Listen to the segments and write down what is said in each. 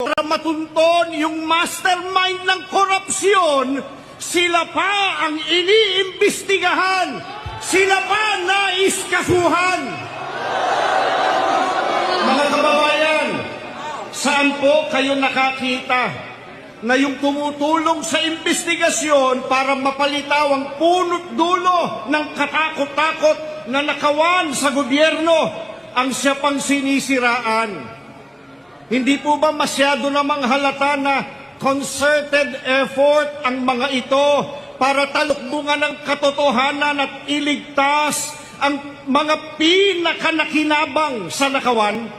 Para matunton yung mastermind ng korupsyon, sila pa ang iniimbestigahan. Sila pa nais kasuhan. Mga kababayan, saan po kayo nakakita na yung tumutulong sa investigasyon para mapalitaw ang punot dulo ng katakot-takot na nakawan sa gobyerno ang siya pang sinisiraan? Hindi po ba masyado namang halata na concerted effort ang mga ito para talukbungan ng katotohanan at iligtas ang mga pinakanakinabang sa nakawan?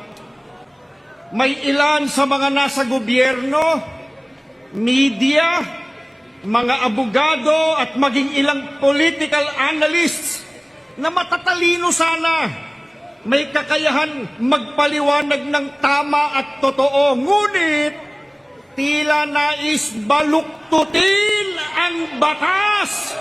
May ilan sa mga nasa gobyerno, media, mga abogado at maging ilang political analysts na matatalino sana, may kakayahan magpaliwanag ng tama at totoo, ngunit tila nais baluktutin ang batas.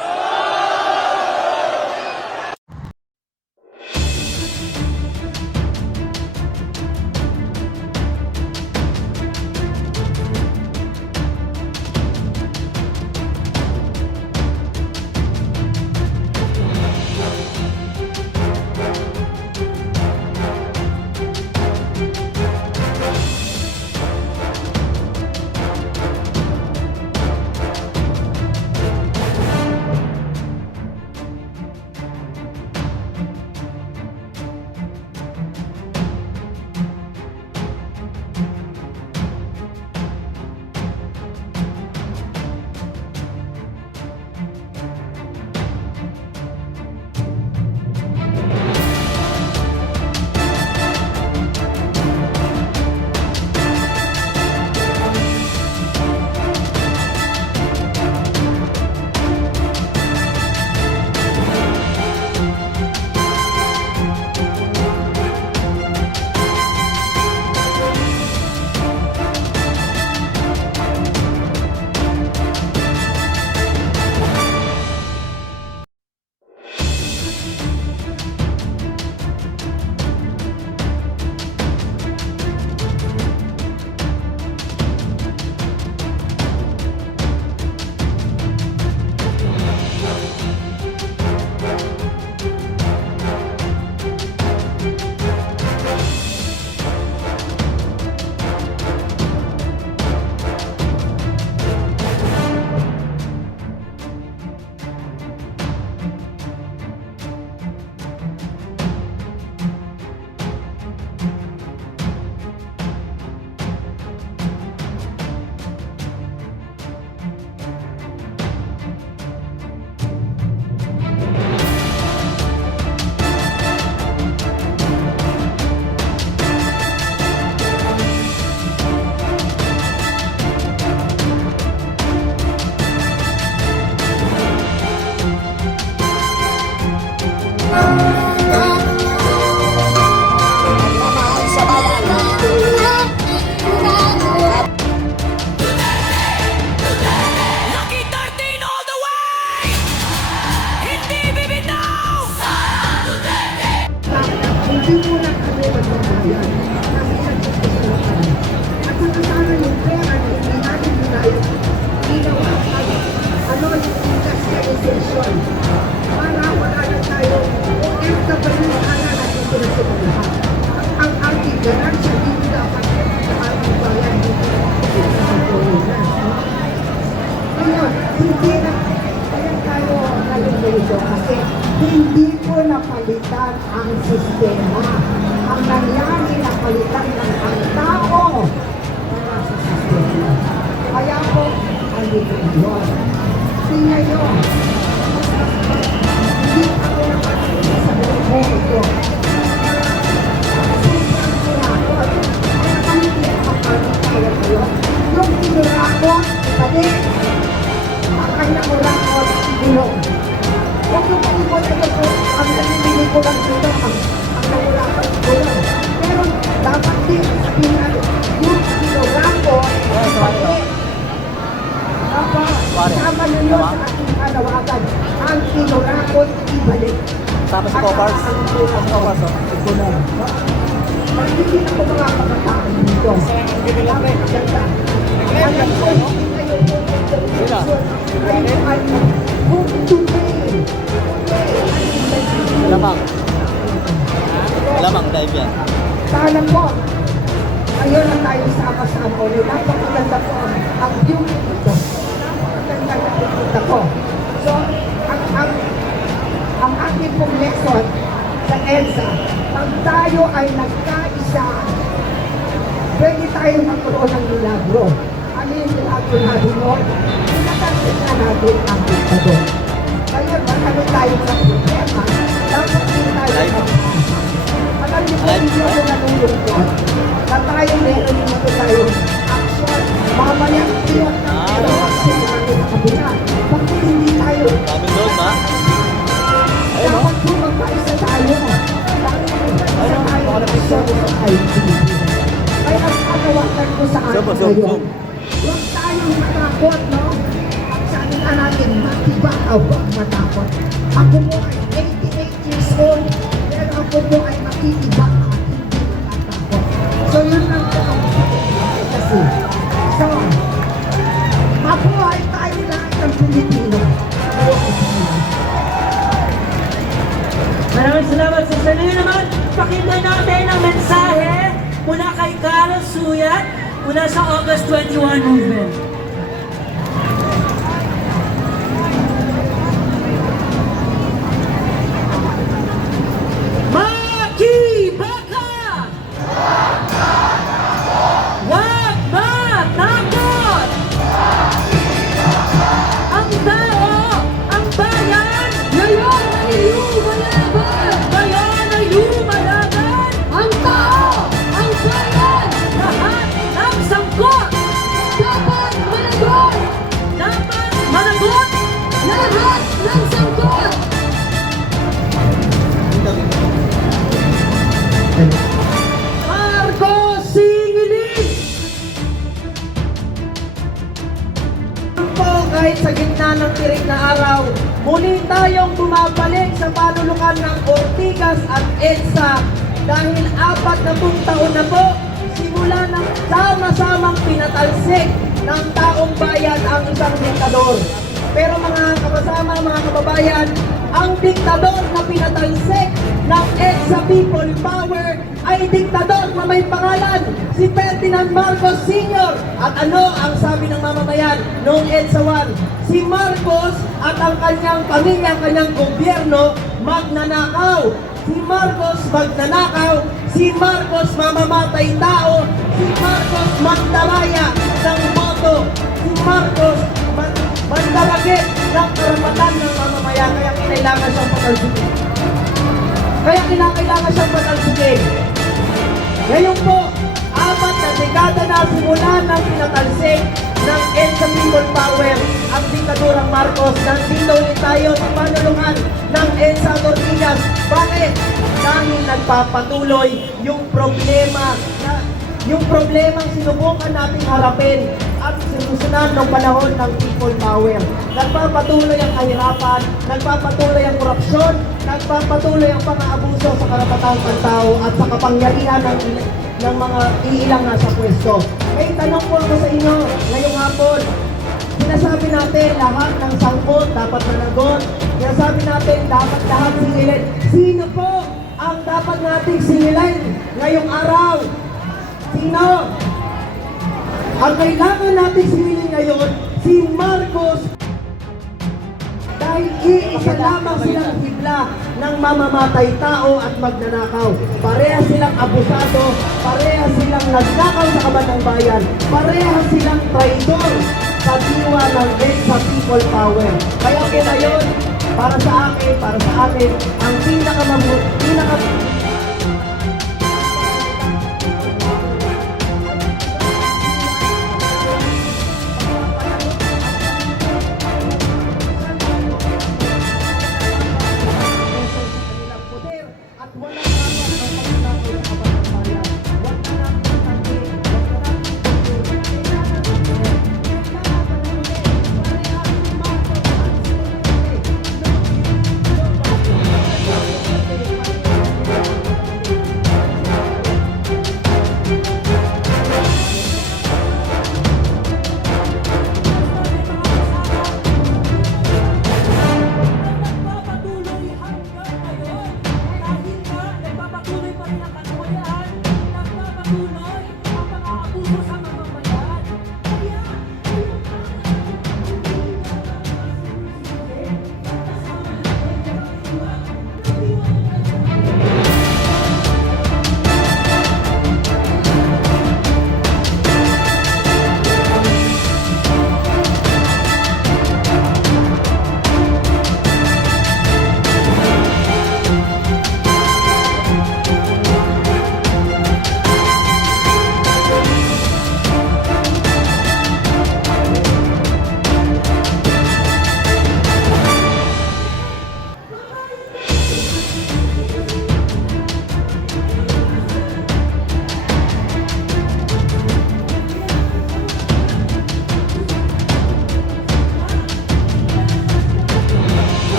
Kasi hindi ko napalitan ang sistema. Ang nangyari, napalitan ng ang tao para sa sistema. Kaya po, andito yun. Kasi ngayon, hindi ako nakakita sa buong ito. Kasi sigurado, kaya kami pinapagkakaya kayo. Yung pinurakot, ibalik. Ang kanya-urakot, ilong. Huwag yung pag-ibot na ito, ang nanimili ko lang dito, ang nangulakan ko lang. Pero dapat din sabihin natin, yung pinurako, ibalik. Dapat, kasama na yun sa ating panawagan, ang pinurako, ibalik. Tapos si Copars. Ito na. Magiging ako mga pagkataan dito. Dapat maganda. Alam ko, hindi kayo kayo ay hope to pay. Malamang dive yan. Sana po, ayun na tayo sama-sama ulit. Napakaganda po ang view dito. Napakaganda na pupunta ko. So, ang ating pong lesson sa EDSA, pag tayo ay nagkaisa, pwede tayo magkaroon ng milagro. Ano yung milagro natin noon? Pinatansin na natin ang diktador. Kaya marami tayong mga problema, dapat din tayo alam niyo po, hindi ako nanulungkot na tayo meron dito tayo action. Mamaya, iwan ng pero action natin sa kabila. Bakit hindi tayo? Daming doon ba? Dapat po magkaisa tayo. Dapat magkaisa tayo. Action sa IT. Kaya ang panawagan ko sa atin ngayon, huwag tayong matakot, no? Ang sabi nga natin, matibakaw, huwag matakot. Ako mo ay 88 years old, pero ako mo ay matitibak at hindi matatakot. So yun lang po ang sabi kasi. So, mabuhay tayo lahat ng Pilipino. Maraming salamat sa sarili naman. Pakinggan natin ang mensahe mula kay Carol Suyat mula sa August 21 movement. Makibaka! Wag matakot! Ang tao, ang bayan, ngayon ay lumalaban! Ngayon ay lumalaban! Ang tao, ang bayan, lahat ng sangkot! Dapat managot! Dapat managot! Lahat ng sangkot! Marcos Singiling! Po, kahit sa gitna ng tirik na araw, muli tayong bumabalik sa panulukan ng Ortigas at EDSA dahil 40 taon na po simula ng sama-samang pinatalsik ng taong bayan ang isang diktador. Pero mga kapasama, mga kababayan, ang diktador na pinatalsik ng EDSA People Power ay diktador na may pangalan, si Ferdinand Marcos Sr. At ano ang sabi ng mamamayan noong EDSA 1? Si Marcos at ang kanyang pamilya, kanyang gobyerno, magnanakaw. Si Marcos magnanakaw, si Marcos mamamatay tao, si Marcos magdaraya ng boto, si Marcos mandalagit ng karapatan ng mamamayan, kaya kailangan siyang patalsikin. Kaya kinakailangan siyang patalsikin. Ngayon po, 4 na dekada na simula ng pinatalsik ng EDSA People Power ang diktadurang Marcos. Nandito ulit tayo sa panulungan ng EDSA Ortigas. Bakit? Dahil nagpapatuloy yung problemang sinubukan nating harapin at sinusunod ng panahon ng People Power. Nagpapatuloy ang kahirapan, nagpapatuloy ang korupsyon, nagpapatuloy ang pang-aabuso sa karapatang pantao at sa kapangyarihan ng mga iilang nasa pwesto. May tanong po ako sa inyo ngayong hapon. Sinasabi natin lahat ng sangkot dapat managot. Sinasabi natin dapat lahat singilin. Sino po ang dapat nating singilin ngayong araw? Sino? Ang kailangan natin singilin ngayon, si Marcos. Dahil iisa lamang silang hibla ng mamamatay tao at magnanakaw. Parehas silang abusado, parehas silang nagnakaw sa kabatang bayan, parehas silang traidor sa diwa ng EDSA People Power. Kaya po ngayon, para sa akin, ang pinaka